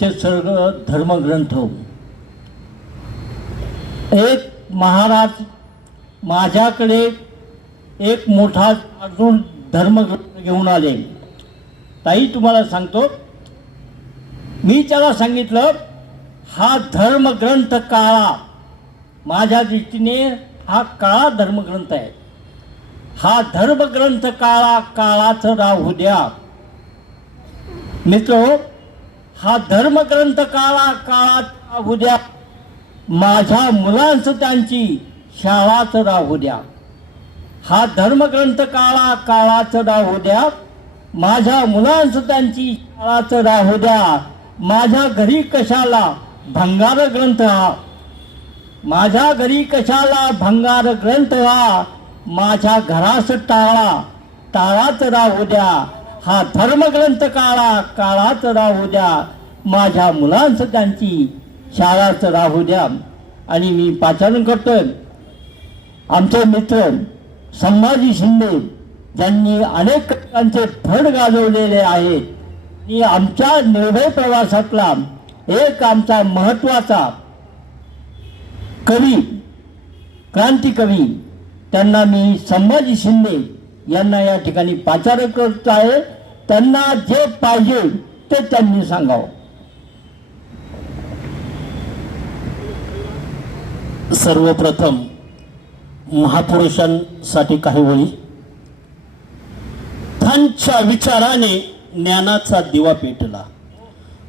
ते सगळं धर्मग्रंथ. एक महाराज माझ्याकडे एक मोठा अजून धर्मग्रंथ घेऊन आले. ताई तुम्हाला सांगतो, मी त्याला सांगितलं हा धर्मग्रंथ काळा, माझ्या दृष्टीने हा काळा धर्मग्रंथ आहे. हा धर्मग्रंथ काळा, काळाचं राहू द्या. मित्र, हा धर्मग्रंथ काळा, काळात राहू द्या. माझ्या मुलांचं त्यांची शाळाच राहू द्या. हा धर्मग्रंथ काळा, काळाच राहू द्या. माझ्या मुलांचं त्यांची शाळाच राहू द्या. माझ्या घरी कशाला भंगार ग्रंथ हा, माझ्या घरी कशाला भंगार ग्रंथ हा. माझ्या घरास टाळा, टाळाच राहू द्या. हा धर्मग्रंथ काळा, काळाच राहू द्या. माझ्या मुलांचं त्यांची शाळाच राहू द्या. आणि मी पाचारण करतोय, आमचे मित्र संभाजी शिंदे ज्यांनी अनेक कष्टांचे फड गाजवलेले आहेत. आणि आमच्या निर्भय प्रवासातला एक आमचा महत्त्वाचा कवी, क्रांतिकवी, त्यांना मी संभाजी शिंदे यांना या ठिकाणी पाचारण करत आहे. त्यांना जे पाहिजे ते त्यांनी सांगावं. सर्वप्रथम महापुरुषांसाठी काही ओळी. बुद्धांच्या विचाराने ज्ञानाचा दिवा पेटला.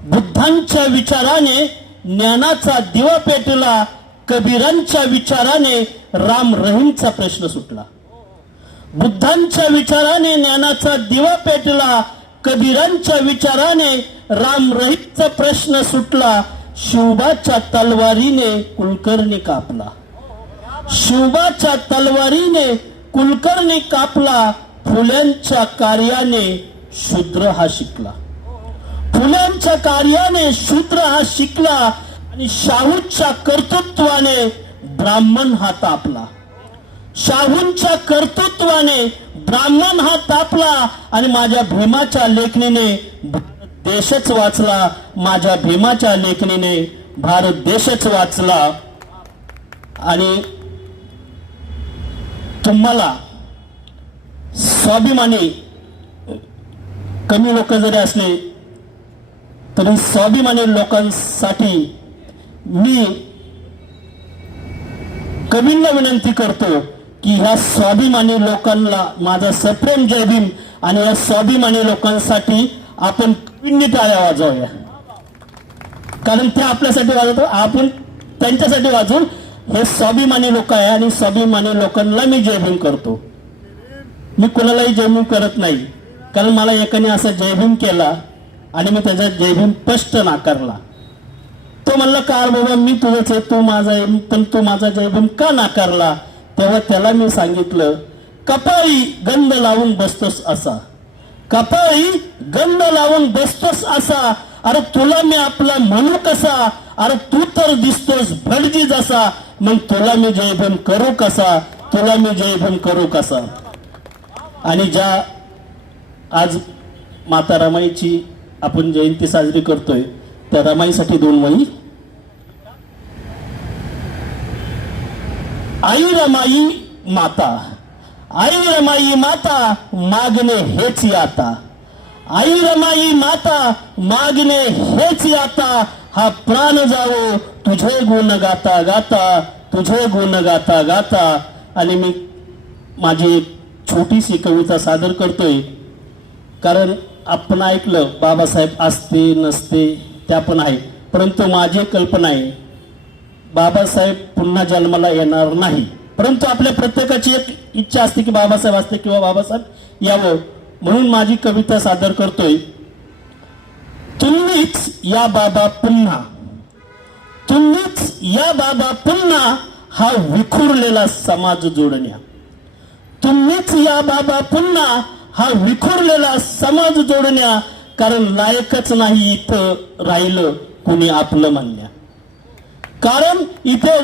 बुद्धांच्या विचाराने ज्ञानाचा दिवा पेटला. कबीरांच्या विचाराने राम रहीमचा प्रश्न सुटला. बुद्धांच्या विचाराने ज्ञानाचा दिवा पेटला. कबीरांच्या विचाराने राम रहीमचा प्रश्न सुटला. शिवबाच्या तलवारीने कुलकर्णी कापला. शिवबाच्या तलवारीने कुलकर्णी कापला. फुल्यांच्या कार्याने शूद्र हा शिकला. फुल्यांच्या कार्याने शूद्र हा शिकला. आणि शाहूंच्या कर्तृत्वाने ब्राह्मण हा तापला. शाहूंच्या कर्तृत्वाने ब्राह्मण हा तापला. आणि माझ्या भीमाच्या लेखणीने भारत देशच वाचला. माझ्या भीमाच्या लेखणीने भारत देशच वाचला. आणि तुम्हाला स्वाभिमानी कमी लोक जरी असले तरी स्वाभिमानी लोकांसाठी मी कवींना विनंती करतो की ह्या स्वाभिमानी लोकांना माझा सप्रेम जय भीम. आणि या स्वाभिमानी लोकांसाठी आपण कवींनी टाळ्या वाजवूया, कारण ते आपल्यासाठी वाजवतो, आपण त्यांच्यासाठी वाजवून. हे स्वाभिमानी लोक आहे आणि स्वाभिमानी लोकांना मी जय भीम करतो. मी कुणालाही जय भीम करत नाही, कारण मला एकाने असा जय भीम केला आणि मी त्याचा जय भीम स्पष्ट नाकारला. तो म्हणला का बाबा मी तुझंच आहे, तू माझा आहे, पण तू माझा जय भीम का नाकारला. तेव्हा त्याला मी सांगितलं, कपाळी गंध लावून बसतोस असा, कपाळी गंध लावून बसतोस असा. अरे तुला मी आपला म्हणू कसा. अरे तू तर दिसतोस भटजी जसा. मग तुला मी जय भीम करू कसा, तुला मी जय भीम करू कसा. आणि ज्या आज माता रमाईची आपण जयंती साजरी करतोय त्या रमाईसाठी दोन वही. आई रमाई माता, आई रमाई माता मागणे हेच आता. आई रमाई माता मागणे हेच आता. हा प्राण जावो तुझे गुण गाता गाता, तुझे गुण गाता गाता. आणि मी माझी एक छोटीशी कविता सादर करतोय, कारण आपण ऐकलं बाबासाहेब असते नसते त्या पण आहे, परंतु माझी कल्पना आहे बाबासाहेब पुन्हा जन्माला येणार नाही, परंतु आपल्या प्रत्येकाची एक इच्छा असते की बाबासाहेब असते किंवा बाबासाहेब यावं. म्हणून माझी कविता सादर करतोय. तुम्हीच या बाबा पुन्हा, तुम्हीच या बाबा पुन्हा हा विखुरलेला समाज जोडण्या. तुम्हीच या बाबा पुन्हा हा विखुरलेला समाज जोडण्या. कारण लायकच नाही इथं राहिलं कुणी आपलं म्हणण्या. कारण इथे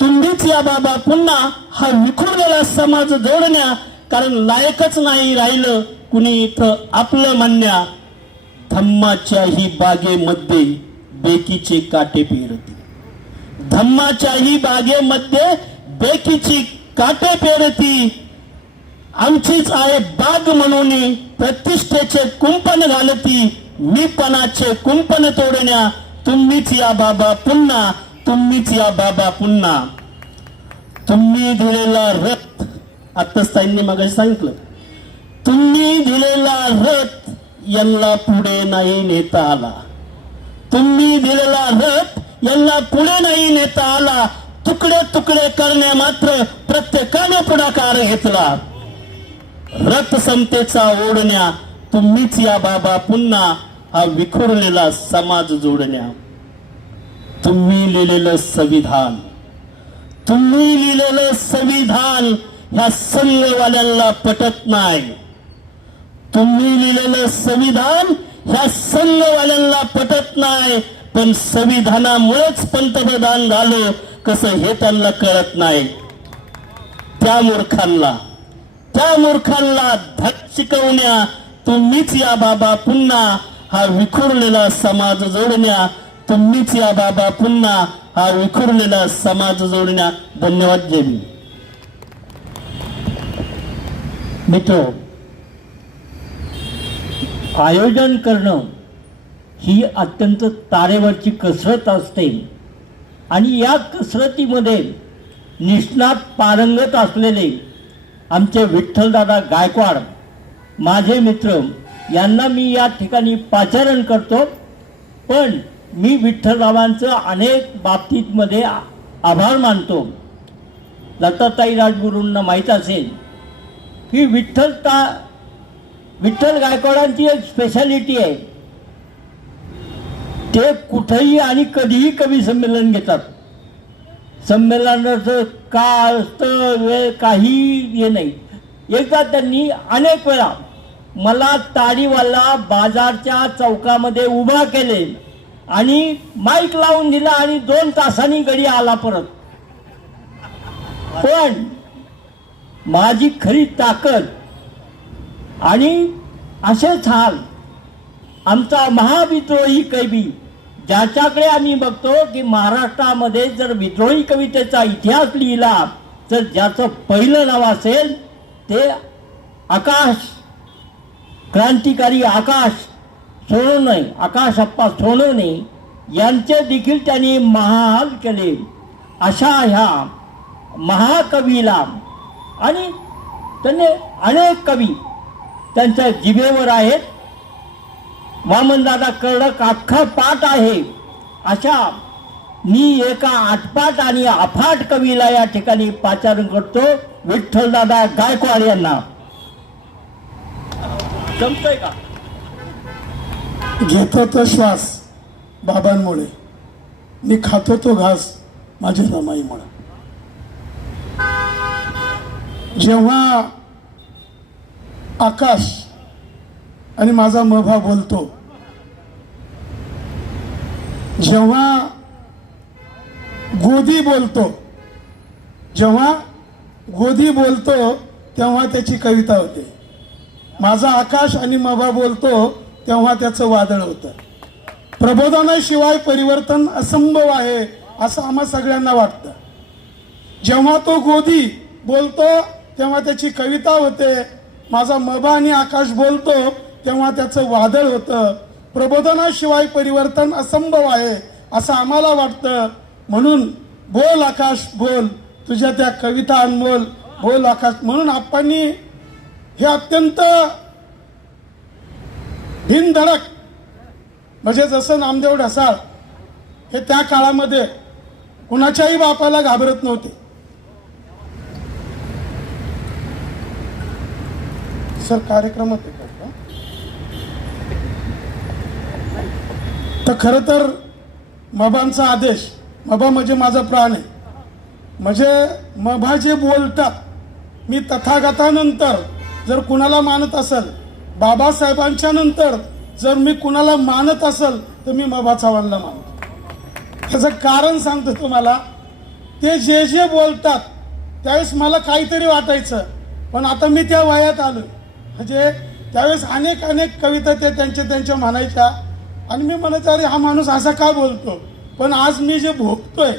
तुम्हीच या बाबा पुन्हा हा विखुरलेला समाज जोडण्या. कारण लायकच नाही राहिलं कुणी इथं आपलं म्हणण्या. धम्माच्याही बागेमध्ये बेकीचे काटे पेरती. धम्माच्याही बागेमध्ये बेकीची काटे पेरती. आमचीच आहे बाग म्हणून प्रतिष्ठेचे कुंपण घालती. मीपणाचे कुंपण तोडण्या तुम्हीच या बाबा पुन्हा, तुम्हीच या बाबा पुन्हा. तुम्ही दिलेला रथ, आत्ताच ताईंनी मगाशी सांगितलं, तुम्ही दिलेला रथ यांना पुढे नाही नेता आला. तुम्ही दिलेला रथ यांना पुढे नाही नेता आला. तुकडे तुकडे करण्या मात्र प्रत्येकाने पुढाकार घेतला. रथ समतेचा ओढण्या तुम्हीच या बाबा पुन्हा, हा विखुरलेला समाज जोडण्या. तुम्ही लिहिलेलं संविधान, तुम्ही लिहिलेलं संविधान ह्या संघवाल्यांना पटत नाही. तुम्ही लिहिलेलं संविधान ह्या संघवाल्यांना पटत नाही. पण संविधानामुळेच पंतप्रधान झालो कसं हे त्यांना कळत नाही. त्या मूर्खांना धड शिकवण्या तुम्हीच या बाबा पुन्हा, हा विखुरलेला समाज जोडण्या. तुम्हीच या बाबा पुन्हा, हा विखुरलेला समाज जोडण्या. धन्यवाद. जय भीम. मित्र, आयोजन करणं ही अत्यंत तारेवरची कसरत असते आणि या कसरतीमध्ये निष्णात पारंगत असलेले आमचे विठ्ठलदादा गायकवाड माझे मित्र यांना मी या ठिकाणी पाचारण करतो. पण मी विठ्ठलरावांचं अनेक बाबतीमध्ये आभार मानतो. लताताई राजगुरूंना माहीत असेल की विठ्ठल गायकवाडांची एक स्पेशालिटी आहे. ते कुठेही आणि कधीही कवी संमेलन घेतात. संमेलनाचं काळ स्थळ वेळ काही हे नाही. एकदा त्यांनी अनेक वेळा मला ताडीवाला बाजारच्या चौकामध्ये उभा केले आणि माईक लावून दिला आणि 2 तासांनी गडी आला परत. पण माझी खरी ताकद आणि असेच हाल आमचा महाविद्रोही कवी, ज्याच्याकडे आम्ही बघतो की महाराष्ट्रामध्ये जर विद्रोही कवितेचा इतिहास लिहिला तर ज्याचं पहिलं नाव असेल ते आकाश, क्रांतिकारी आकाश सोनवणे, आकाश अप्पा सोनवणे यांचे देखील त्यांनी महाल केले. अशा ह्या महाकवीला आणि त्यांनी अनेक कवी त्यांच्या जिभेवर आहेत. वामनदादा कर्डक अख्खा पाठ आहे. अशा मी एका आठपाट आणि अफाट कवीला या ठिकाणी पाचारण करतो, विठ्ठलदादा गायकवाड यांना. जमतंय का? घेतो तो श्वास बाबांमुळे, मी खातो तो घास माझ्या रमाईमुळे. जेव्हा आकाश आणि माझा मभा बोलतो, जेव्हा गोदी बोलतो, जेव्हा गोदी बोलतो तेव्हा त्याची कविता होते. माझा आकाश आणि मभा बोलतो तेव्हा त्याचं वादळ होतं. प्रबोधनाशिवाय परिवर्तन असंभव आहे असं आम्हा सगळ्यांना वाटतं. जेव्हा तो गोदी बोलतो तेव्हा त्याची कविता होते. माझा मभा आणि आकाश बोलतो तेव्हा त्याचं वादळ होतं. प्रबोधनाशिवाय परिवर्तन असंभव आहे असं आम्हाला वाटतं. म्हणून बोल आकाश बोल, तुझ्या त्या कविता अनमोल, बोल आकाश. म्हणून आपण हे अत्यंत भिनधडक, म्हणजे जसं नामदेव ढसाळ हे त्या काळामध्ये कुणाच्याही बापाला घाबरत नव्हते. सर कार्यक्रमात तर खरं तर मबांचा आदेश, मबा म्हणजे माझा प्राण आहे. म्हणजे मबा जे बोलतात, मी तथागतानंतर जर कुणाला मानत असेल, बाबासाहेबांच्या नंतर जर मी कुणाला मानत असेल तर मी मबा चव्हाणला मानतो. त्याचं कारण सांगतो तुम्हाला. ते जे जे बोलतात त्यावेळेस मला काहीतरी वाटायचं, पण आता मी त्या वयात आलो. म्हणजे त्यावेळेस अनेक अनेक कविता ते त्यांच्या म्हणायच्या आणि मी म्हणायचं अरे हा माणूस असा का बोलतो. पण आज मी जे भोगतोय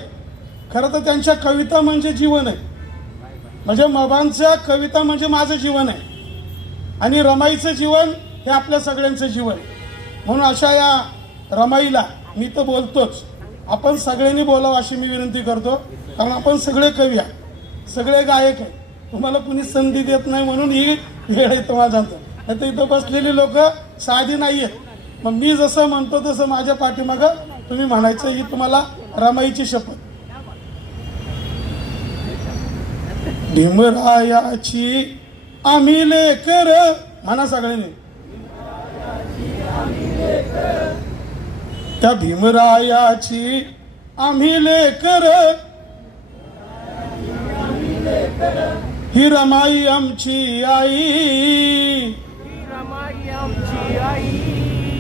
खरं तर त्यांच्या कविता म्हणजे जीवन आहे. म्हणजे मबांच्या कविता म्हणजे माझं जीवन आहे आणि रमाईचं जीवन हे आपल्या सगळ्यांचं जीवन आहे. म्हणून अशा या रमाईला मी तर बोलतोच, आपण सगळ्यांनी बोलावं अशी मी विनंती करतो. कारण आपण सगळे कवी आहे, सगळे गायक आहे. तुम्हाला कुणी संधी देत नाही म्हणून ही वेळ आहे तुम्हाला जाणतं. नाही तर इथं बसलेली लोक साधी नाही आहेत. मग मी जसं म्हणतो तसं माझ्या पाठीमागं तुम्ही म्हणायचं, ही तुम्हाला रमाईची शपथ. भीमरायाची आम्ही लेकर म्हणा सगळ्यांनी. त्या भीमरायाची आम्ही लेकर, ही रमाई आमची आई,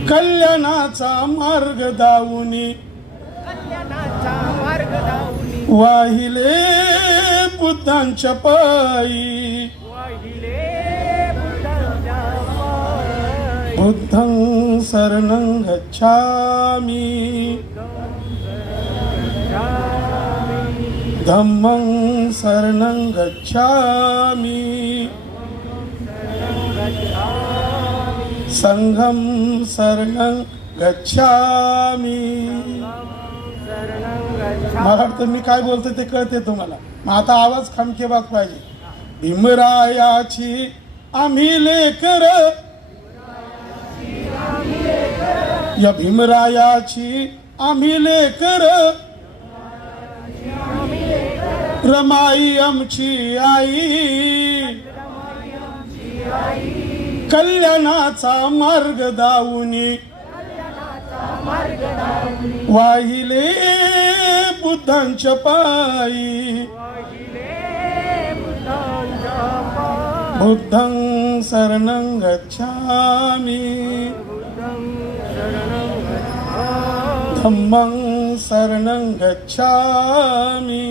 कल्याणाचा मार्ग दावुनी वाहिले बुद्धांच्या पायी. बुद्धं शरणं गच्छामि, धम्मं शरणं गच्छामि, संघं शरणं गच्छामि. मला वाटतं मी काय बोलतो ते कळते तुम्हाला. मग आता आवाज खमकेबाज पाहिजे. भीमरायाची आम्ही लेकर, या भीमरायाची आम्ही लेकर, रमाई आमची आई, कल्याणाचा मार्ग दावुनी वाहिले बुद्धांच्या पायी. बुद्धं शरणं गच्छामि, धम्मं शरणं गच्छामि,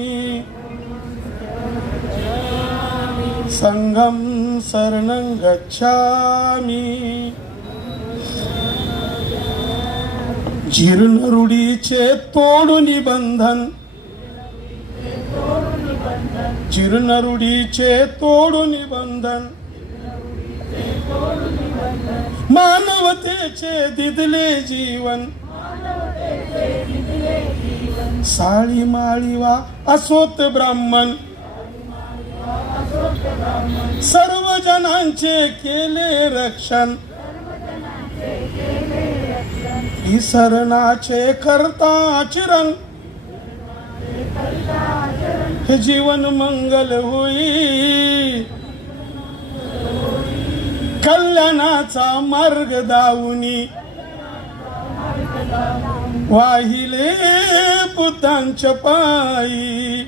संघं शरणं गच्छामि. जीर्ण रूढीचे तोडून बंधन, जीर्ण रूढीचे तोडून बंधन, मानवतेचे दिदले जीवन. साळी माळीवा असोत ब्राह्मण, सर्व जनांचे केले रक्षण. विसरणाचे करता आचरण, हे जीवन मंगल होई. कल्याणाचा मार्ग दावुनी वाहिले बुद्धांच्या पायी.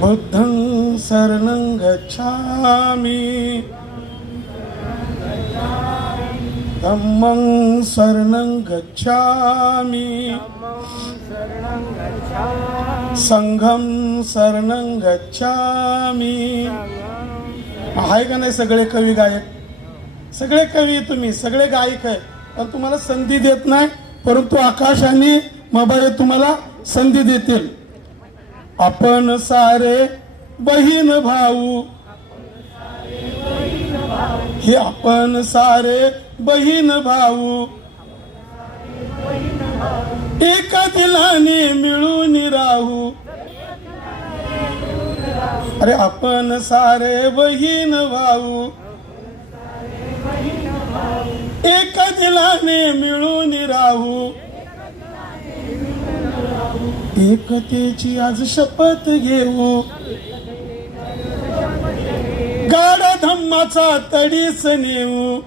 बुद्धं शरणं गच्छामि, धम्मं शरणं गच्छामि, संघं शरणं गच्छामि. आहे का नाही सगळे कवी गायक? सगळे कवी तुम्ही सगळे गायक आहे, पण तुम्हाला संधी देत नाही. परंतु आकाश आणि मबाई तुम्हाला संधी देतील. आपण सारे बहीण भाऊ, हे आपण सारे बहीण भाऊ, एका दिलाने मिळून राहू. अरे आपण सारे बहीण भाऊ, एका दिलाने मिळून राहू. एकतेची आज शपथ घेऊ, गाढ धम्माचा तडीस नेऊ.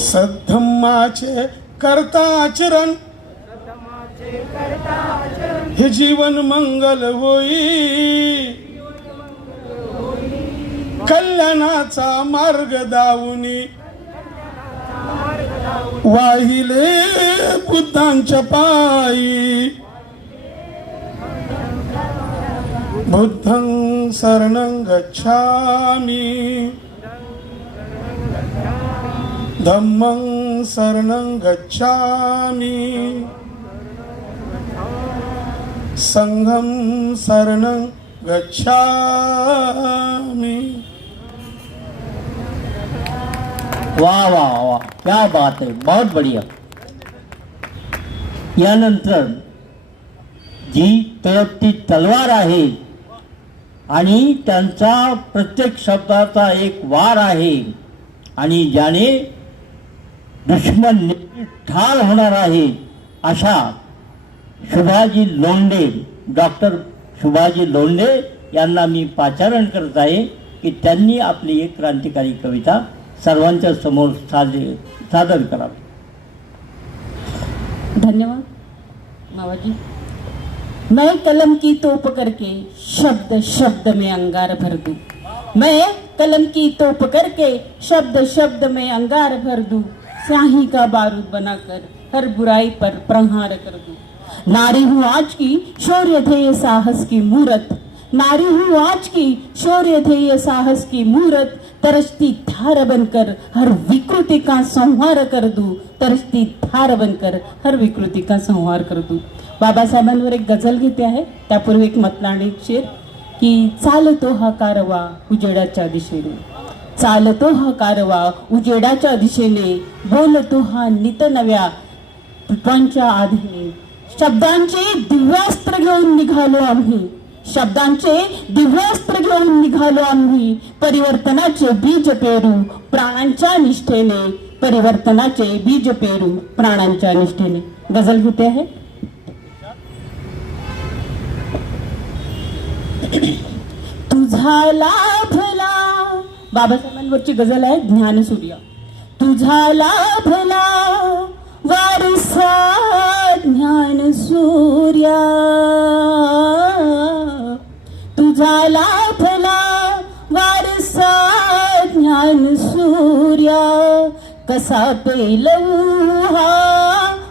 सद्धम्माचे करता आचरण, हे जीवन मंगल होई. कल्याणाचा मार्ग दावुनी वाहिले बुद्धांच्या पायी. बुद्धं शरणं गच्छामि धम्मं शरणं गच्छामि संघं शरणं गच्छामि. वाह वाह वाह, क्या बात है, बहुत बढ़िया. यानंतर जी तळपती तलवार आहे आणि त्यांचा प्रत्येक शब्दाचा एक वार आहे आणि ज्याने दुश्मन ठार होणार आहे अशा शुभाजी लोंढे, डॉक्टर शुभाजी लोंढे यांना मी पाचारण करत आहे की त्यांनी आपली एक क्रांतिकारी कविता सर्वांच्या समोर सादर करावी. धन्यवाद मावाजी. मैं कलम की तोप करके शब्द शब्द में अंगार भर दूं. मैं कलम की तोप करके शब्द शब्द में अंगार भर दूं. स्याही का बारूद बनाकर हर बुराई पर प्रहार कर दूं. नारी हूँ आज की शौर्य ध्येय साहस की मूरत. नारी हूँ आज की शौर्य ध्येय साहस की मूरत. तरसती धार बनकर हर विकृति का संहार कर दूं. तरसती धार बनकर हर विकृति का संहार कर दूं. बाबासाहेबांवर एक गझल घेते आहे, त्यापूर्वी एक मतलाणी शेर की चालतो हा कारवा उजेडाच्या दिशेने. चालतो हा कारवा उजेडाच्या दिशेने. बोलतो हा नित नव्या पुष्पांच्या आधीने. शब्दांचे दिव्यास्त्र घेऊन निघालो आम्ही. शब्दांचे दिव्यास्त्र घेऊन निघालो आम्ही. परिवर्तनाचे बीज पेरू प्राणांच्या निष्ठेने. परिवर्तनाचे बीज पेरू प्राणांच्या निष्ठेने. गझल घेते आहे. तुझा लाभला, बाबासाहेबांवरची गझल आहे ज्ञानसूर्य. तुझा लाभला वारसा ज्ञानसूर्या. तुझा लाभला वारसा ज्ञानसूर्या. कसा पेलवू हा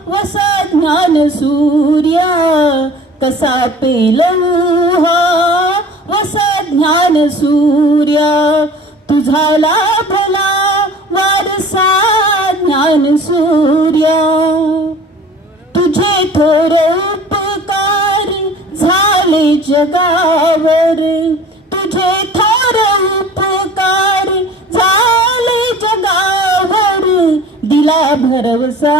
वसा ज्ञानसूर्या. कसा पेलवू हा वसा ज्ञानसूर्या. तुझा लाभला वारसा ज्ञानसूर्या. तुझे थोर उपकार झाले जगावर. तुझे थोर उपकार झाले जगावर. दिला भरवसा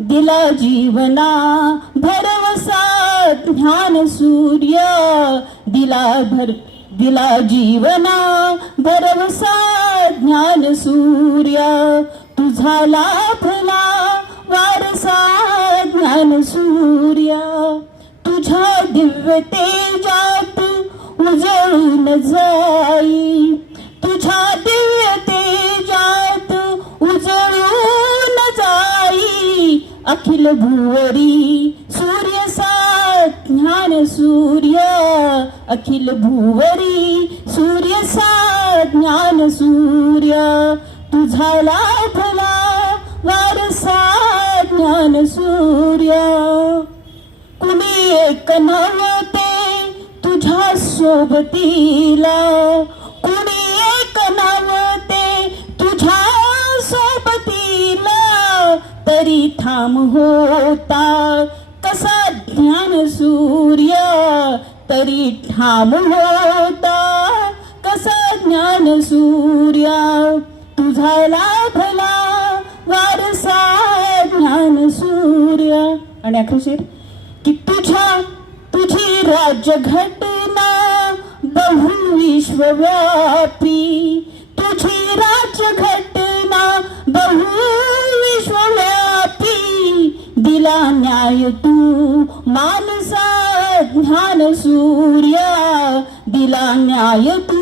दिला जीवना भरवसा ज्ञानसूर्या. दिला जीवना भरवसा ज्ञानसूर्या. तुझा लाभला वारसा ज्ञानसूर्या. तुझ्या दिव्य तेजात उजळून जाई. तुझ्या दिव्य तेजात उजळून जाई. अखिल भुवरी सूर्यसा ज्ञानसूर्या. अखिल भुवरी सूर्यसा ज्ञानसूर्या. तुझा लाभला वारसा ज्ञानसूर्या. कुणी एक नव्हते तुझ्या सोबतीला. कुणी एक नव्हते तुझ्या सोबतीला. तरी ठाम होता कसा ज्ञानसूर्या. तरी ठाम होता कसा ज्ञानसूर्या. तुझा लाभला वारसा ज्ञानसूर्या. आणि अखेर की तुझी राज्यघटना बहुविश्वव्यापी. तुझी राज्यघटना बहुविश्वव्यापी. दिला न्याय तू मानसा ज्ञानसूर्या. दिला न्याय तू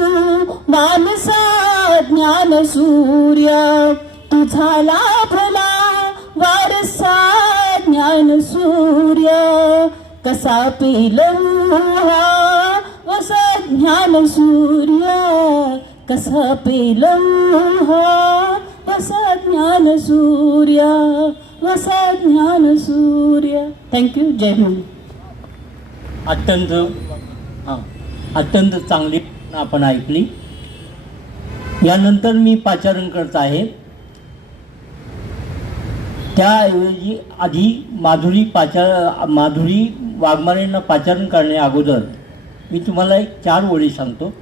मानसा ज्ञानसूर्या. तुझा लाभला वारसा ज्ञानसूर्या. कसा पेलवू हा वसा ज्ञानसूर्या. कसा पेलवू हा वसा ज्ञानसूर्या. वसा ज्ञानसूर्या. थँक्यू. जय हिंद. अत्यंत चांगली आपण ऐकली. यानंतर मी पाचारण करत आहे. त्याऐवजी आधी माधुरी वाघमारेंना पाचारण करण्या अगोदर मी तुम्हाला एक 4 ओळी सांगतो.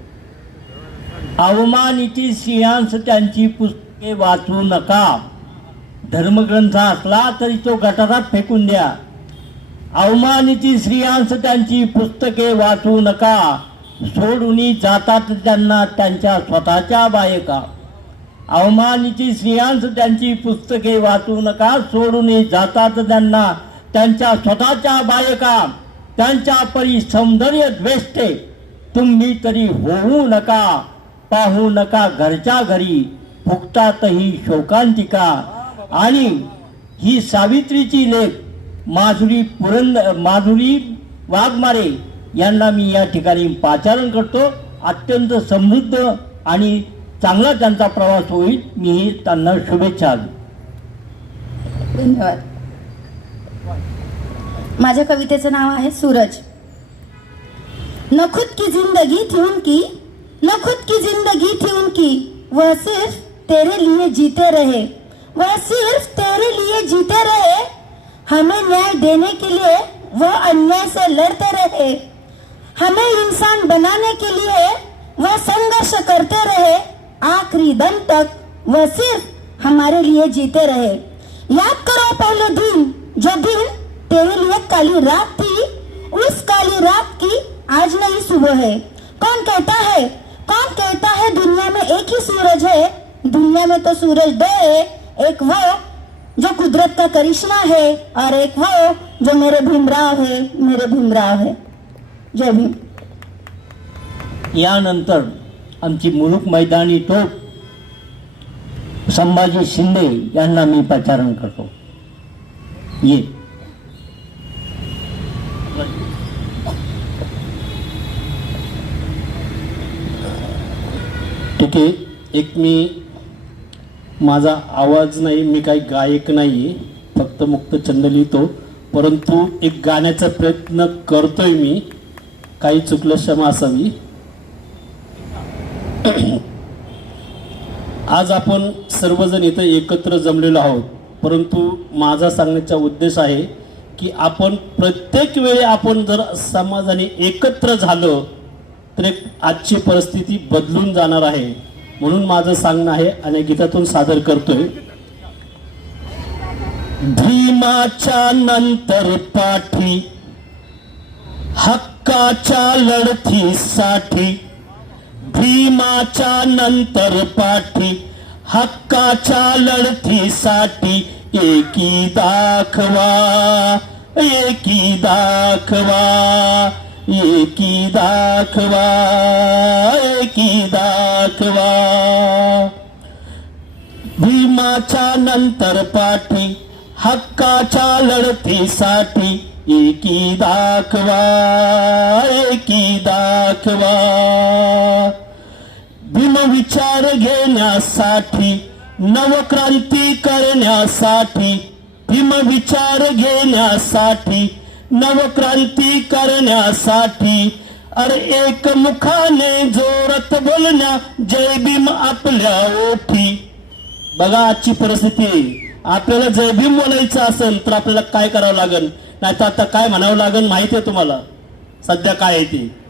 अवमानिती स्त्रियांस त्यांची पुस्तके वाचू नका. धर्मग्रंथ असला तरी तो गटारात फेकून द्या. अवमानिती स्त्रियांस त्यांची पुस्तके वाचू नका. सोडून जातात त्यांना त्यांच्या स्वतःच्या बायका. अवमानिती स्त्रियांस त्यांची पुस्तके वाचू नका. सोडून जातात त्यांना त्यांच्या स्वतःच्या बायका. त्यांच्या परी सौंदर्य द्वेष्टे तुम्ही तरी होऊ नका. पाहू नका घरच्या घरी फुकतातही शोकांतिका. आणि ही सावित्रीची लेख माधुरी वाघमारे यांना मी या ठिकाणी पाचारण करतो. अत्यंत समृद्ध आणि चांगला त्यांचा प्रवास होईल. मी त्यांना शुभेच्छा. धन्यवाद. माझ्या कवितेचं नाव आहे सूरज. न खुद की जिंदगी थी उनकी, न खुद की जिंदगी थी उनकी, वह सिर्फ तेरे लिए जीते रहे, वह सिर्फ तेरे लिए जीते रहे. हमें न्याय देने के लिए वह अन्याय से लड़ते रहे, हमें इंसान बनाने के लिए वह संघर्ष करते रहे. आखिरी दम तक वह सिर्फ हमारे लिए जीते रहे. याद करो पहले दिन, जो दिन तेरे लिए काली रात थी. उस काली रात की आज नई सुबह है. कौन कहता है दुनिया में एक ही सूरज है. दुनिया में तो सूरज 2 है. एक वो जो कुदरत का करिश्मा है और एक वो जो मेरे भीमराव है. जय भीम. यानंतर आमची मुलूक मैदानी तोप संभाजी शिंदे यांना मी पाचारण करतो. ये ठीक आहे. एक मी माझा आवाज नाही, मी काही गायक नाही आहे, फक्त मुक्त छंद लिहितो. परंतु एक गाण्याचा प्रयत्न करतोय मी. काही चुकलं क्षमा असावी. आज आपण सर्वजण इथं एकत्र जमलेलो आहोत. परंतु माझा सांगण्याचा उद्देश आहे की आपण प्रत्येक वेळी आपण जर समाजाने एकत्र झालो तर एक आजची परिस्थिती बदलून जाणार आहे. म्हणून माझं सांगणं आहे आणि गीतातून सादर करतोय. भीमाच्या नंतर पाठी हक्काच्या लढतीसाठी, भीमाच्या नंतर पाठी हक्काच्या लढतीसाठी एकी दाखवा, एकी दाखवा, एकी दाखवा, एकी दाखवा. भीमाच्या नंतर पाठी हक्काच्या लढतीसाठी एकी दाखवा, एकी दाखवा. भीम विचार घेण्यासाठी, नवक्रांती करण्यासाठी, भीम विचार घेण्यासाठी, नवक्रांती करण्यासाठी. अरे एक मुखाने जोरात बोलण्या जय भीम आपल्या ओठी. बघा आजची परिस्थिती. आपल्याला जय भीम बोलायचं असेल तर आपल्याला काय करावं लागेल, नाही तर आता काय म्हणावं लागेल माहिती आहे तुम्हाला सध्या काय आहे ते.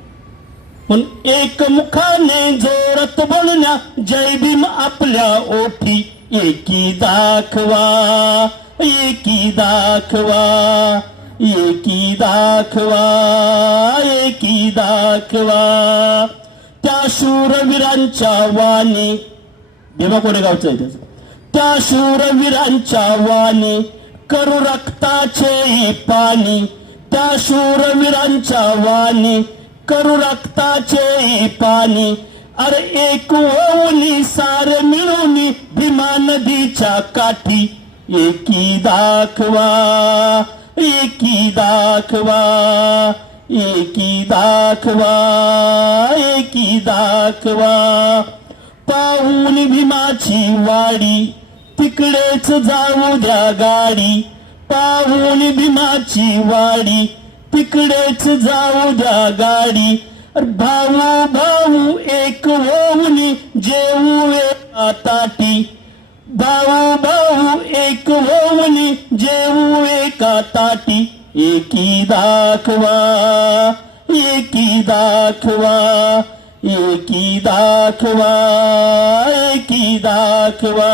पण एक मुखाने जोरात बोलण्या जय भीम आपल्या ओठी एकी दाखवा, एकी दाखवा, एकी दाखवा, एकी दाखवा. त्या शूरवीरांच्या वाणी, भीमा कोरेगावचं आहे त्याचं. त्या शूरवीरांच्या वाणी करू रक्ताचे पाणी, त्या शूरवीरांच्या वाणी करू रक्ताचे पाणी. अरे एक होऊनी सारे मिळूनी भीमा नदीच्या काठी एकी दाखवा, एकी दाखवा, एकी दाखवा, एकी दाखवा. पाहून भीमाची वाडी तिकडेच जाऊ द्या गाडी, पाहून भीमाची वाडी तिकडेच जाऊ द्या गाडी. भाऊ भाऊ एक होऊनी जेऊ एका ताटी, भाऊ भाऊ एक होऊनी जेऊ एका ताटी, एकी दाखवा एकी दाखवा एकी दाखवा एकी दाखवा,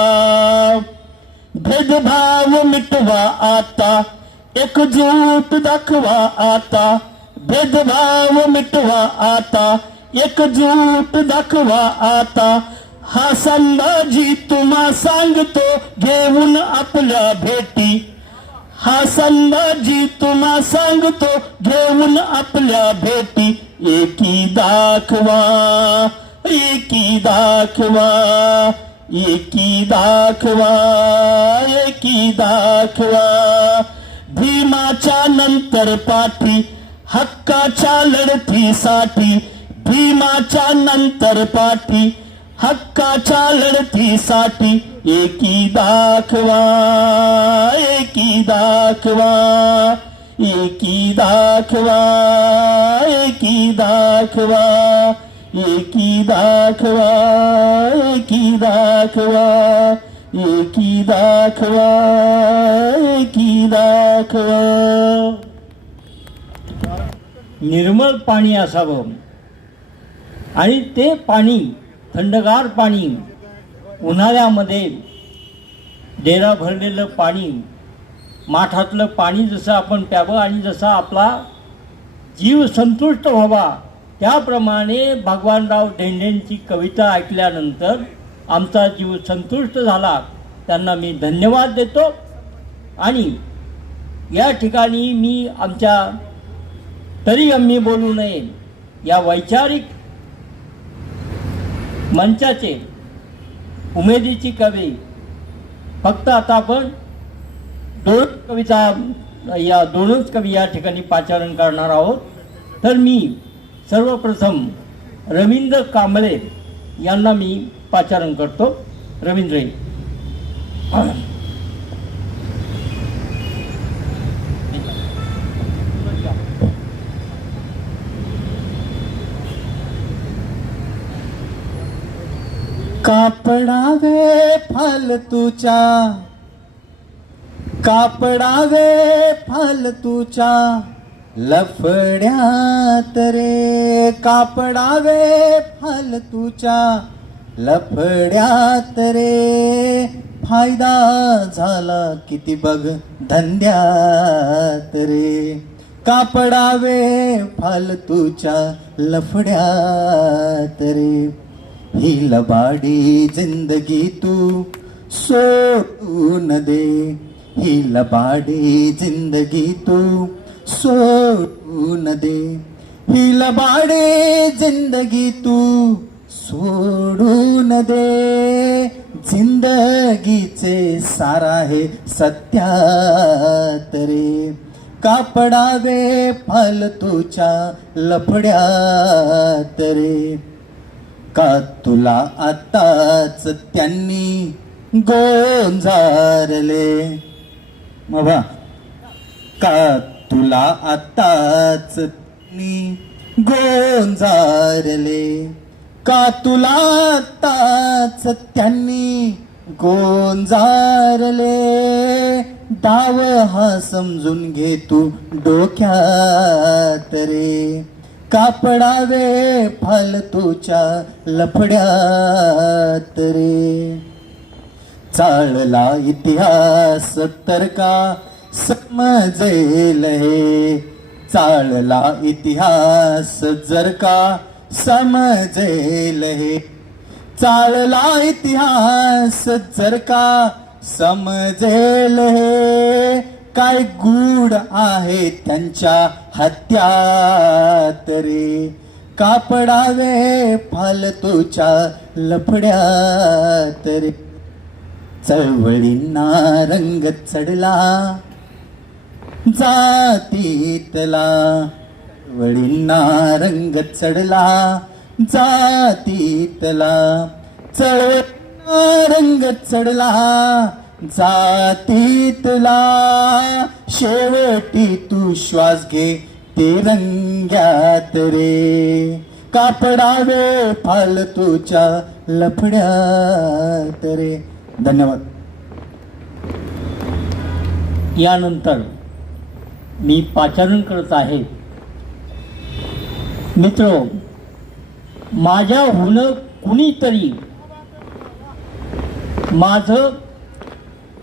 भेदभाव मिटवा आता एकजूट दाखवा आता, भेदभाव मिटवा आता एकजूट दाखवा आता, हा संभाजी तुम्हा सांगतो घेऊन आपल्या भेटी, हा संभाजी तुम्हा सांगतो घेऊन आपल्या भेटी, एकी दाखवा एकी दाखवा एकी दाखवा एकी दाखवा, भीमाच्या नंतर पाठी हक्काच्या लढतीसाठी, भीमाच्या नंतर पाठी हक्काच्या लढतीसाठी, एकी दाखवा एकी दाखवा एकी दाखवा एकी दाखवा एकी दाखवा एकी दाखवा एकी दाखवा एकी दाखवा. निर्मळ पाणी असावं आणि ते पाणी थंडगार पाणी, उन्हाळ्यामध्ये डेरा भरलेलं पाणी, माठातलं पाणी जसं आपण प्यावं आणि जसा आपला जीव संतुष्ट व्हावा, त्याप्रमाणे भगवानराव धेंडेंची कविता ऐकल्यानंतर आमचा जीव संतुष्ट झाला. त्यांना मी धन्यवाद देतो. आणि या ठिकाणी मी आमच्या तरी आम्ही बोलू नये या वैचारिक मंचाचे उमेदीची कवी, फक्त आता आपण दोनच कवी या ठिकाणी पाचारण करणार आहोत. तर मी सर्वप्रथम रवींद्र कांबळे यांना मी पाचारण करतो. रवींद्र, कापडावे फालतूच्या, कापडावे फालतूच्या लफड्यात रे, कापडावे फालतूच्या लफड्यात रे, फायदा झाला किती बघ धंद्यात रे, कापडावे फालतूच्या लफड्यात रे, ही लबाडी जिंदगी तू सोडून दे, ही लबाडी जिंदगी तू सोडून दे, ही लबाडी जिंदगी तू सोडून दे, जिंदगीचे सारा हे सत्यात रे, कापडावे फालतूच्या लफड्यात रे, का तुला आताच त्यांनी गोंजारले, बाबा का तुला आताच त्यांनी गोंजारले, का तुला आताच त्यांनी गोंजारले, डाव हा समजून घे तू डोक्यात रे, कापडावे फालतूच्या लफड्यात रे, चाळला इतिहास तर का समजेल हे, चाळला इतिहास जर का समजेल हे, चाळला इतिहास जर का समजेल हे, काय गूढ आहे त्यांच्या हत्यात रे, कापडावे फालतूच्या लफड्यात रे, चळवळींना रंग चढला जातीतला, चळवळींना रंग चढला जातीतला, चळवळींना रंग चढला जातीतला, शेवटी तू श्वास घे तिरंग्यात रे, कापडावे फालतूच्या लफड्यात रे. धन्यवाद. यानंतर मी पाचारण करत आहे. मित्र, माझ्याहून कुणीतरी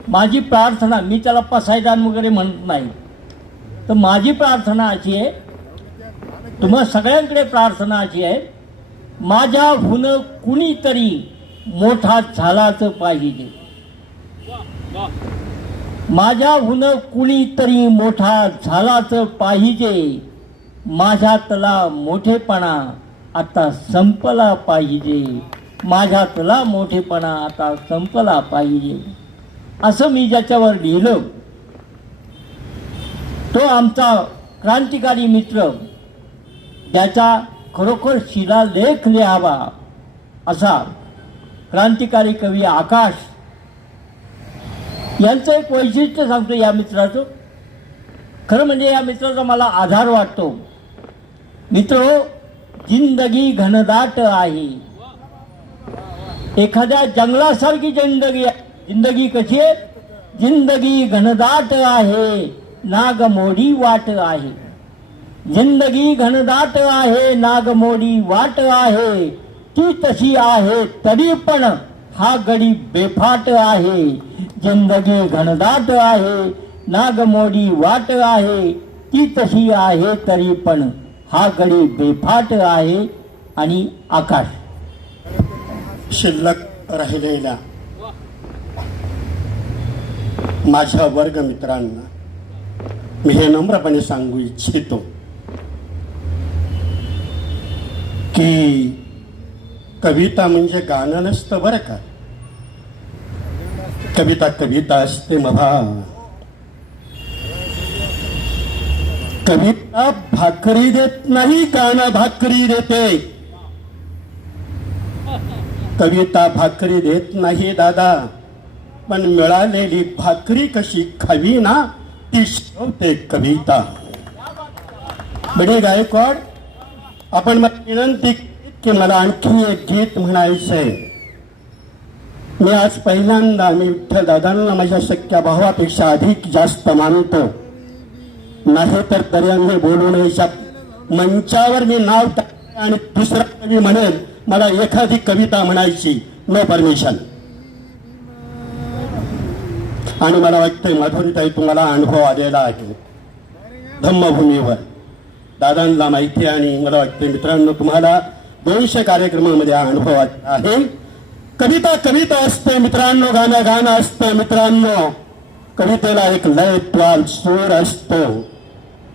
माझी प्रार्थना, मी त्याला पसायदान वगैरे म्हणत नाही, तर माझी प्रार्थना अशी आहे, तुम्हा सगळ्यांकडे प्रार्थना अशी आहे, माझ्याहून कुणीतरी मोठा झालाच पाहिजे. माझ्याहून कुणीतरी मोठा झालाच पाहिजे. माझ्यातला मोठेपणा आता संपला पाहिजे. माझ्यातला मोठेपणा आता संपला पाहिजे. असं मी ज्याच्यावर लिहिलं तो आमचा क्रांतिकारी मित्र, ज्याचा खरोखर शिलालेख लिहावा असा क्रांतिकारी कवी आकाश यांचं एक वैशिष्ट्य सांगतो या मित्राचं. खरं म्हणजे या मित्राचा मला आधार वाटतो. मित्र, जिंदगी घनदाट आहे, एखाद्या जंगलासारखी जिंदगी आहे. जिंदगी कशी आहे? जिंदगी घनदाट आहे, नागमोडी वाट आहे. जिंदगी घनदाट आहे, नागमोडी वाट आहे. ती तशी आहे तरी पण हा गडी बेफाट आहे. जिंदगी घनदाट आहे, नागमोडी वाट आहे. ती तशी आहे तरी पण हा गडी बेफाट आहे. आणि आकाश. शिल्लक राहिलेल्या माझ्या वर्गमित्रांना मी हे नम्रपणे सांगू इच्छितो की कविता म्हणजे गाणं नसतं बरं का. कविता कविता असते मभा. कविता भाकरी देत नाही, गाणं भाकरी देते. कविता भाकरी देत नाही दादा, पण मिळालेली भाकरी कशी खावी ना ती शिकवते कविता. बडे गायकवाड, आपण मला विनंती की मला आणखी एक गीत म्हणायचंय. मी आज पहिल्यांदा मी विठ्ठल दादांना माझ्या सख्या भावापेक्षा अधिक जास्त मानतो. नाही तर दर्याने बोलू नये मंचावर मी नाव टाकले आणि दुसरा कवी म्हणेल मला एखादी कविता म्हणायची, नो परमिशन. आणि मला वाटतंय माधुरीताई तुम्हाला अनुभव आलेला आहे धम्मभूमीवर. दादांना माहिती आणि मला वाटतं मित्रांनो तुम्हाला 200 कार्यक्रमामध्ये हा अनुभव आहे. कविता कविता असते मित्रांनो, गाणं गाणं असतं मित्रांनो. कवितेला एक लय ताल सूर असतो,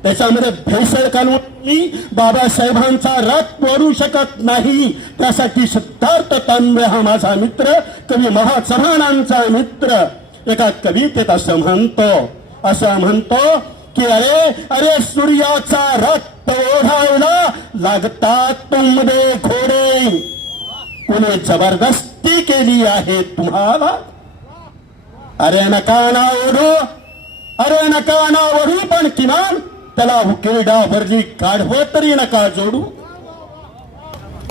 त्याच्यामध्ये भेसळ घालून मी बाबासाहेबांचा राग तोडू शकत नाही. त्यासाठी सिद्धार्थ तांबे हा माझा मित्र, कवी महाचव्हाणांचा मित्र, एका कवितेत असं म्हणतो की अरे अरे सूर्याचा रक्त ओढायला लागतात तुमदे घोडे. कोणी जबरदस्ती केली आहे तुम्हाला? अरे नका ना ओढू, अरे नका ना ओढू, पण किमान त्याला उकिरडावरली गाढवं तरी नका जोडू.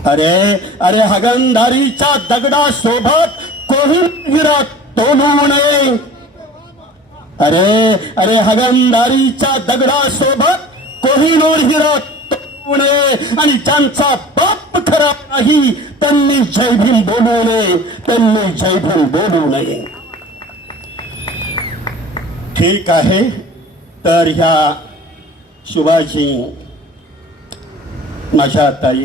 अरे अरे हगंदारीच्या दगडासोबत कोहिनूर तोलू नये. अरे अरे हगंदारीच्या दगडासोबत कोहिनूर हिरा तोलू नये. आणि ज्यांचा बाप खरा नाही त्यांनी जय भीम बोलू नये, त्यांनी जय भीम बोलू नये. ठीक आहे, तर ह्या सुभाषजी, माझ्या ताई,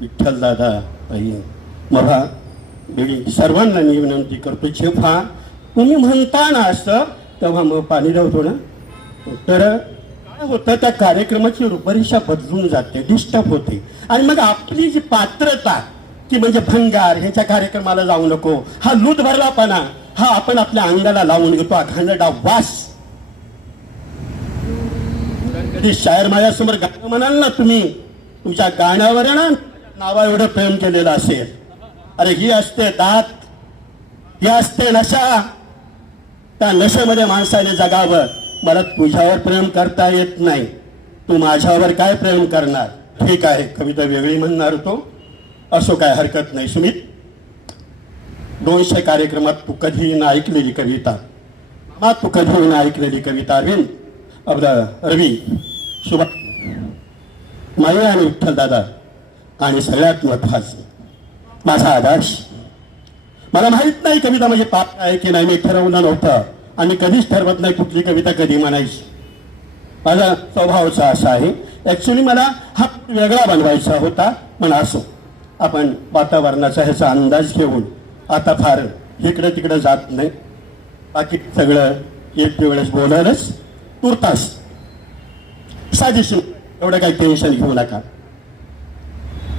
विठ्ठलदादा ताई, मला सर्वांना मी विनंती करतो, जेव्हा तुम्ही म्हणता ना असं तेव्हा मग पाणी लावतो ना, तर काय होतं त्या कार्यक्रमाची रूपरेषा बदलून जाते, डिस्टर्ब होते. आणि मग आपली जी पात्रता की म्हणजे भंगार ह्याच्या कार्यक्रमाला जाऊ नको, हा लूट भरलापणा हा आपण आपल्या अंगाला लावून घेतो, हा घाणेरडा वास. कधी शायर माझ्यासमोर गाणं म्हणाल ना तुम्ही, तुमच्या गाण्यावर ना नावा एवढं प्रेम केलेलं असेल. अरे ही असते दात, ही असते नशा. त्या नशेमध्ये माणसाने जगावं. मला तुझ्यावर प्रेम करता येत नाही, तू माझ्यावर काय प्रेम करणार? ठीक आहे, कविता वेगळी म्हणणार होतो, असो काय हरकत नाही. सुमित, 200 कार्यक्रमात तू कधी ना ऐकलेली कविता, मा तू कधी ना ऐकलेली कविता, अरविंद रवी, सुभा, माया आणि विठ्ठल दादा, आणि सगळ्यात महत्वाचं माझा आदर्श. मला माहित नाही कविता म्हणजे पाप आहे की नाही, मी ठरवलं नव्हतं आणि कधीच ठरवत नाही कुठली कविता कधी म्हणायची. माझा स्वभावचा असा आहे. ॲक्च्युली मला हा वेगळा बनवायचा होता, पण असो, आपण वातावरणाचा ह्याचा अंदाज घेऊन आता फार इकडं तिकडं जात नाही. बाकी सगळं एक वेळेस बोलायलाच तुर्तास साजेशी, एवढं काही टेन्शन घेऊ नका.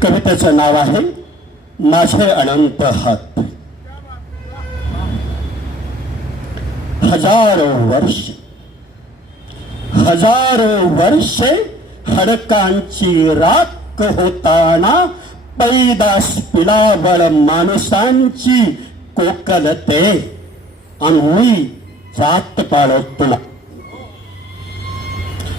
कवितेचं नाव आहे माझे अनंत हात. हजारो वर्षे हडकांची राख होताना पैदास पिलावळ माणसांची कोकलते आम्ही जात पाळतो.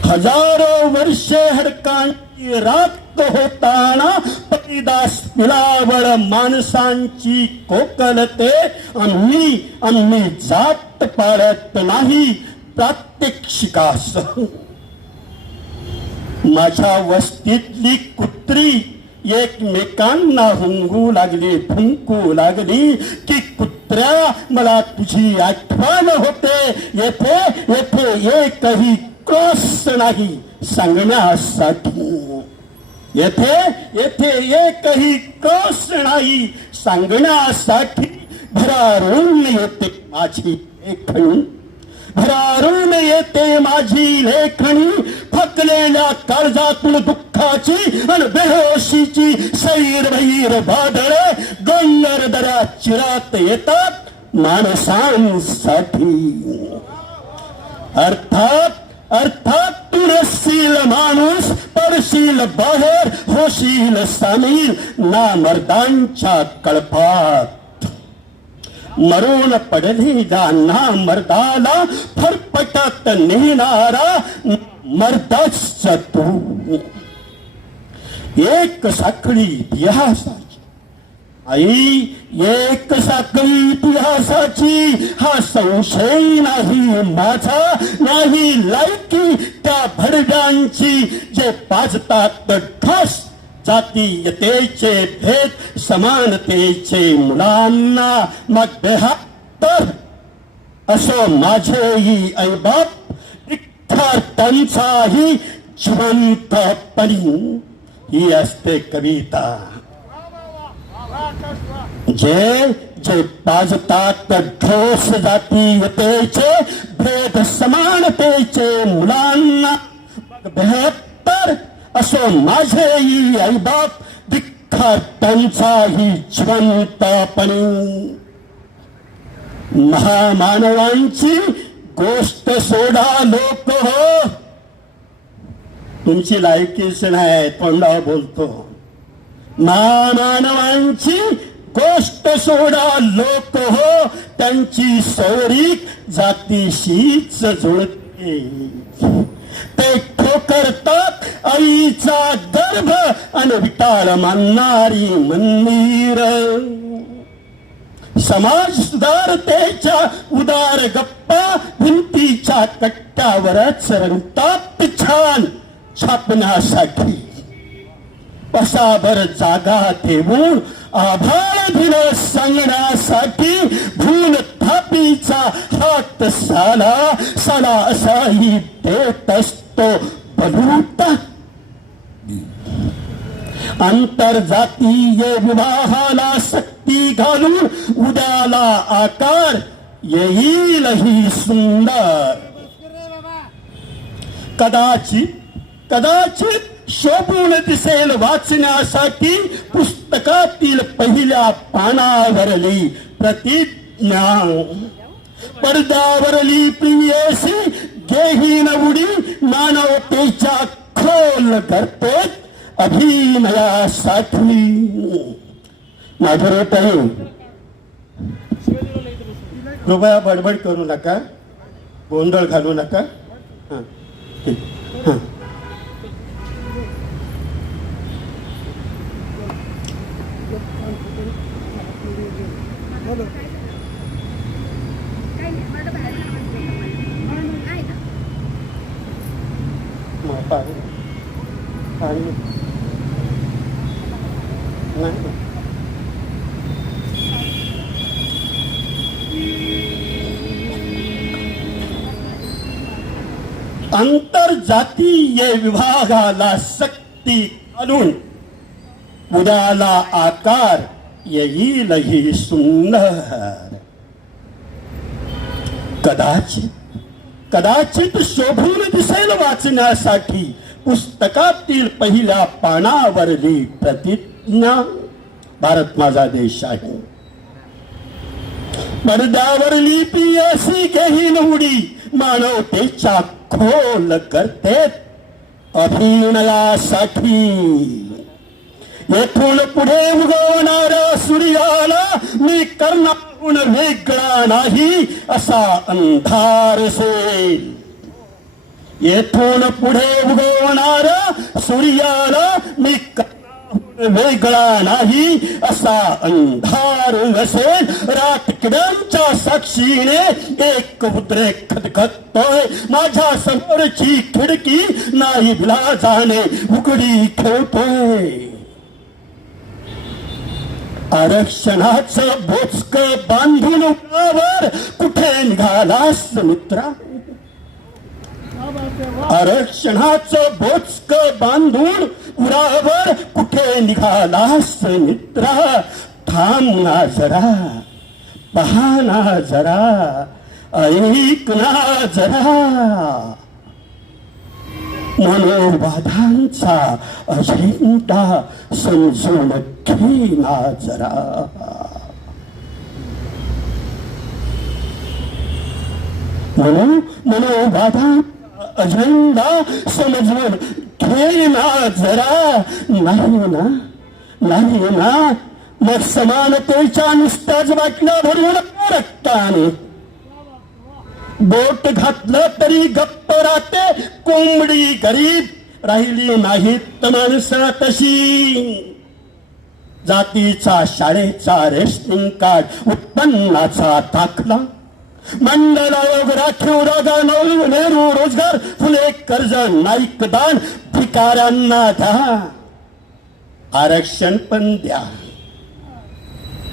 हजारो वर्षे हडकांची राख होताना पैदास पिलावळ माणसांची कोकलते आम्ही जात पाळत नाही प्रात्यक्षिकास. माझ्या वस्तीतली कुत्री एकमेकांना हुंगू लागली, फुंकू लागली की कुत्र्या मला तुझी आठवण होते. येथे येथे एकही क्रॉस नाही सांगण्यासाठी, येथे येथे एकही क्रॉस नाही सांगण्यासाठी. भरारून येते माझी लेखणी, भरारून येते माझी लेखणी. फकलेल्या काळजातून दुःखाची आणि बेहोशीची सैरभैर बादळे गंगर दऱ्या चिरात येतात माणसांसाठी. अर्थात तू नसशील माणूस, पडशील बाहेर, होशील सामील नामर्दांच्या कळपात. मरून पडलेल्या नामर्दाला फरफटत नेणारा मर्दाच तू. एक साखळी इतिहासाची आई, एक साखळी इतिहासाची, हा संशय नाही माझा, नाही लायकी त्या भडव्यांची जे पाजतात ठोस जातीयतेचे भेद समानतेचे मुलांना. मग बेहातर असो माझेही ऐबाप, विद्यार्थ्यांचाही जिवंतपणी. ही असते कविता. जे जे पाजतात ठोस जातीयतेचे भेद समानतेचे मुलांना. मग बेहत्तर असो माझेही आईबाप, विद्यार्थ्यांचाही जिवंतपणी. महामानवांची गोष्ट सोडा लोक हो, तुमची लायकीच नाही तोंडावर बोलतो. महामानवांची गोष्ट सोडा लोक हो, त्यांची सौरिक जातीशीच जुळते. ते ठोकरतात आईचा गर्भ आणि विटाळ मानणारी मंदिर. समाज सुधारतेच्या उदार गप्पा भिंतीच्या कट्ट्यावरच रंगतात छान छापण्यासाठी. पसाभर जागा ठेवून आभाळ दिलं सांगण्यासाठी. भूल थापीचा हात साला साला असाही देत असतो बलूता. आंतरजातीय विवाहाला सक्ती घालून उद्याला आकार येईल ही सुंदर. कदाचित शोभून दिसेल वाचण्यासाठी पुस्तकातील पहिल्या पानावरली प्रतिज्ञा. पडद्यावरली प्रियसी गेहीन उडी मानवतेच्या खोल करतेत अभिनयासाठी. माझ्या कृपया बडबड करू नका, गोंधळ घालू नका. आंतरजातीय विभागाला सक्ती घालून उद्याला आकार येईलही सुंदर. कदाचित शोभून दिसेल वाचण्यासाठी पुस्तकातील पहिल्या पानावरली प्रतिज्ञा. भारत माझा देश आहे. पडद्यावरली पी अशी घेईन उडी मानवतेच्या खोल करते अभिनयासाठी. येथून पुढे उगवणाऱ्या सूर्याला मी कर्णाहून वेगळा नाही असा अंधार असेल. येथून पुढे उगवणाऱ्या सूर्याला मी कर्णाहून वेगळा नाही असा अंधार असेल. रातकिड्यांच्या साक्षीने एक उद्रेक खदखदतोय. माझ्या समोरची खिडकी नाही विलाजाने उघडी ठेवतोय. आरक्षणाचं बोचक बांधून उरावर कुठे निघालास मित्रा. आरक्षणाचं बोचक बांधून उरावर कुठे निघालास मित्रा. थांब ना जरा, पहा ना जरा, ऐक ना जरा. मनोवादांचा अजेंडा समजून घे ना जरा. मनोवादांचा अजेंडा समजून घे ना जरा. नाही ना मग समानतेच्या नुसत्याच बाटल्या भरून रक्ताने बोट घातलं तरी गप्प राहते कोंबडी. गरीब राहिली नाहीत माणसं तशी. जातीचा शाळेचा रेशनिंग कार्ड, उत्पन्नाचा दाखला, मंडल आयोग, राखीव जागा, नेहरू रोजगार, फुले कर्ज, नाईक दान, भिकाऱ्यांना द्या. आरक्षण पण द्या.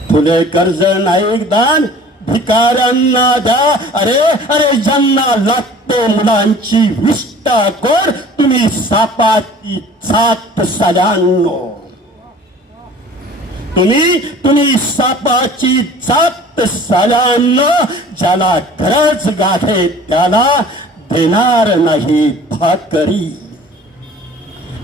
फुले कर्ज, नाईक दान, भिकाऱ्यांना द्या. अरे ज्यांना लागते मुलांची विष्टा कोर, तुम्ही सापाची सात साल्यांनो. तुम्ही सापाची जात साल्यांनो. ज्याला गरज गाठे त्याला देणार नाही भाकरी.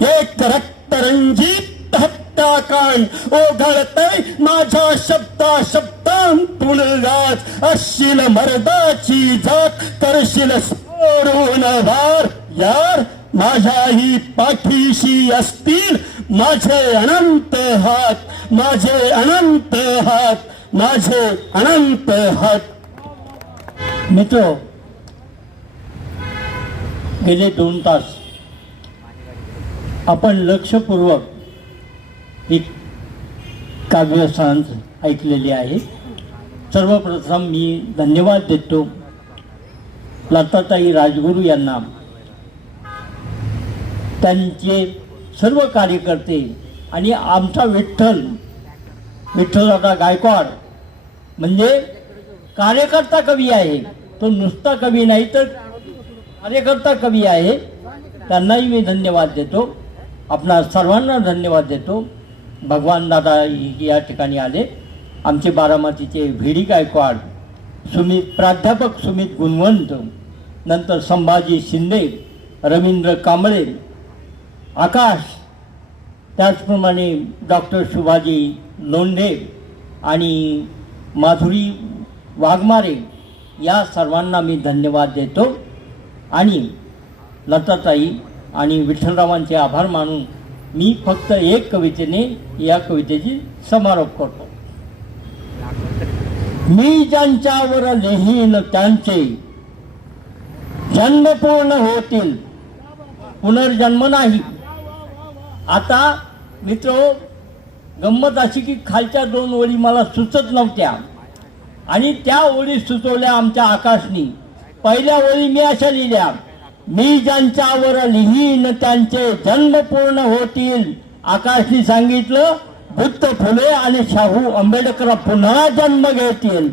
एक रक्तरंजित हत्याकांड ओघळतय माझ्या शब्दांतून गाज. असशील मर्दाची जात करशील सोडून वार. यार माझ्याही पाठीशी असतील माझे अनंत हात, माझे अनंत हात, माझे अनंत हात. मित्र, गेले 2 तास आपण लक्षपूर्वक ही काव्यसांज ऐकलेली आहे. सर्वप्रथम मी धन्यवाद देतो लताताई राजगुरू यांना, त्यांचे सर्व कार्यकर्ते आणि आमचा विठ्ठलदादा गायकवाड म्हणजे कार्यकर्ता कवी आहे. तो नुसता कवी नाही तर कार्यकर्ता कवी आहे. त्यांनाही मी धन्यवाद देतो. आपणा सर्वांना धन्यवाद देतो. भगवान दादा या ठिकाणी आले. आमचे बारामतीचे व्ही.डी. गायकवाड, प्राध्यापक सुमित गुणवंत, नंतर संभाजी शिंदे, रवींद्र कांबळे, आकाश, त्याचप्रमाणे डॉक्टर शुभाजी लोंढे आणि माधुरी वाघमारे या सर्वांना मी धन्यवाद देतो. आणि लताताई आणि विठ्ठलरावांचे आभार मानून मी फक्त एक कवितेने या कवितेची समारोप करतो. मी ज्यांच्यावर लिहीन त्यांचे जन्म पूर्ण होतील, पुनर्जन्म नाही. आता मित्र, गंमत अशी की खालच्या 2 ओळी मला सुचत नव्हत्या आणि त्या ओळी सुचवल्या आमच्या आकाशनी. पहिल्या ओळी मी अशा लिहिल्या, मी ज्यांच्यावर लिहीन त्यांचे जन्म पूर्ण होतील. आकाशनी सांगितलं बुद्ध फुले आणि शाहू आंबेडकर पुन्हा जन्म घेतील.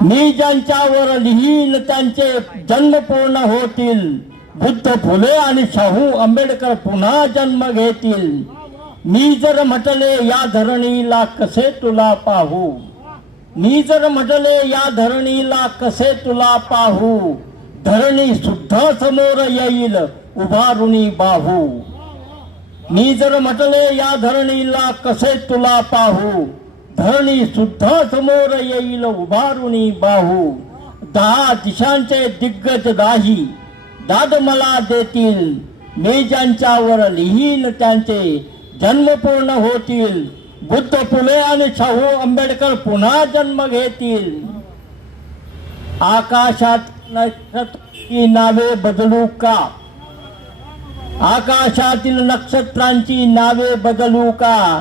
मी ज्यांच्यावर लिहीन त्यांचे जन्म पूर्ण होतील. बुद्ध फुले आणि शाहू आंबेडकर पुन्हा जन्म घेतील. मी जर म्हटले या धरणीला कसे तुला पाहू, मी जर म्हटले या धरणीला कसे तुला पाहू, धरणी सुद्धा समोर येईल उभारुनी बाहू. मी जर म्हटले या धरणीला कसे तुला पाहू, धरणी सुद्धा समोर येईल उभारुनी बाहू. 10 दिशांचे दिग्गज दाद मला देतील. मी ज्यांच्यावर लिहीन त्यांचे जन्म पूर्ण होतील. बुद्ध फुले आणि शाहू आंबेडकर पुन्हा जन्म घेतील. आकाशात नक्षत्रांची नावे बदलू का, आकाशातील नक्षत्रांची नावे बदलू का,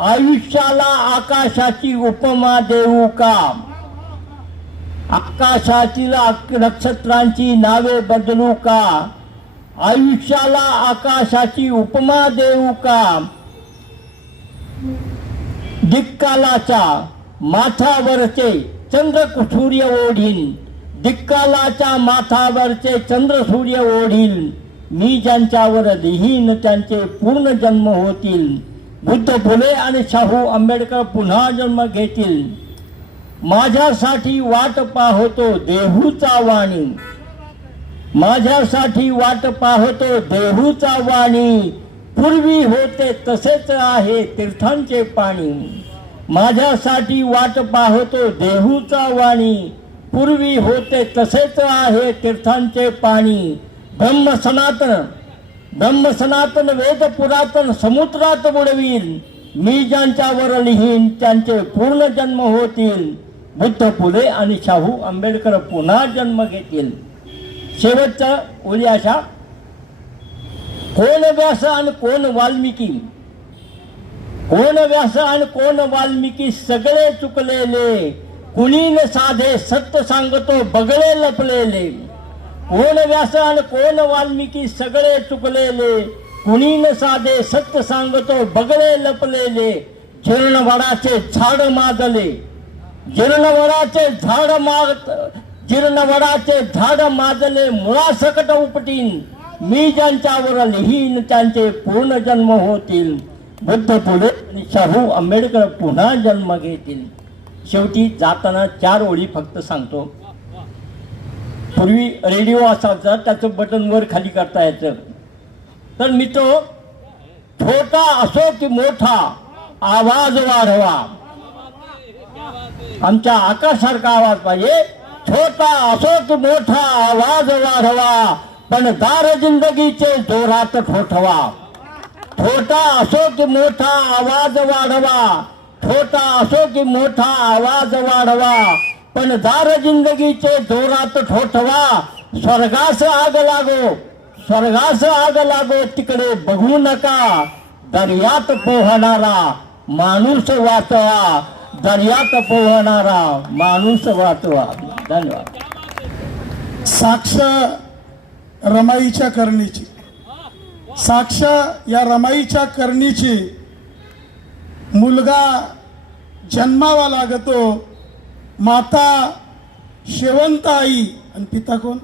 आयुष्याला आकाशाची उपमा देऊ का. आकाशातील नक्षत्रांची नावे बदलू का, आयुष्याला आकाशाची उपमा देऊ का. दिक्कालाच्या माथावरचे चंद्र सूर्य ओढील, दिक्कालाच्या माथावरचे चंद्र सूर्य ओढील. मी ज्यांच्यावर लिहीन त्यांचे पूर्ण जन्म होतील. बुद्ध फुले आणि शाहू आंबेडकर पुन्हा जन्म घेतील. माझ्यासाठी वाट पाहतो देहूचा वाणी, माझ्यासाठी वाट पाहतो देहूचा वाणी. पूर्वी होते तसेच आहे तीर्थांचे पाणी. माझ्यासाठी वाट पाहतो देहूचा वाणी. पूर्वी होते तसेच आहे तीर्थांचे पाणी. ब्रह्म सनातन वेद पुरातन समुद्रात बुडवील. मी ज्यांच्यावर लिहीन त्यांचे पूर्ण जन्म होतील. बुद्ध फुले आणि शाहू आंबेडकर पुन्हा जन्म घेतील. शेवटचा ओळी अशा, कोण व्यास आणि कोण वाल्मिकी, कोण व्यास आणि कोण वाल्मिकी सगळे चुकलेले. कुणी न साधे सत्य सांगतो बगळे लपलेले. कोण व्यास आणि कोण वाल्मिकी सगळे चुकलेले. कुणी न साधे सत्य सांगतो बगळे लपलेले. जीर्णवडाचे झाड माजले, जीर्णवडाचे झाड माजले मुळासकट उपटीन. मी ज्यांच्यावर लिहीन त्यांचे पूर्ण जन्म होतील. बुद्ध फुले आणि शाहू आंबेडकर पुन्हा जन्म घेतील. शेवटी जाताना 4 ओळी फक्त सांगतो. पूर्वी रेडिओ असायचा, त्याचं बटन वर खाली करता यायचं. तर मित्र, छोटा असो की मोठा आवाज वाढवा. आमच्या आकाशासारखा आवाज पाहिजे. छोटा असो की मोठा आवाज वाढवा, पण दार जिंदगीचे जोरात ठोठवा. छोटा असो की मोठा आवाज वाढवा, छोटा असो की मोठा आवाज वाढवा, पण दार जिंदगीचे जोरात ठोठवा. स्वर्गास आग लागो, स्वर्गास आग लागो तिकडे बघू नका. दर्यात पोहणारा माणूस वाचवा, दर्यात पोहणारा माणूस वाचवा. धन्यवाद. साक्ष रमाईच्या करणीची, साक्ष या रमाईच्या करणीची. मुलगा जन्मावा लागतो, माता शेवंत आई आणि पिता कोण?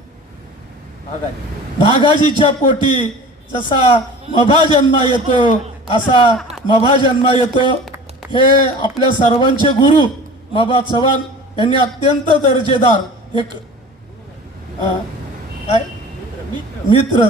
भागाजीच्या पोटी जसा मभा जन्मा येतो असा मभा जन्मा येतो. हे आपल्या सर्वांचे गुरु मभा चव्हाण यांनी अत्यंत दर्जेदार एक काय मित्र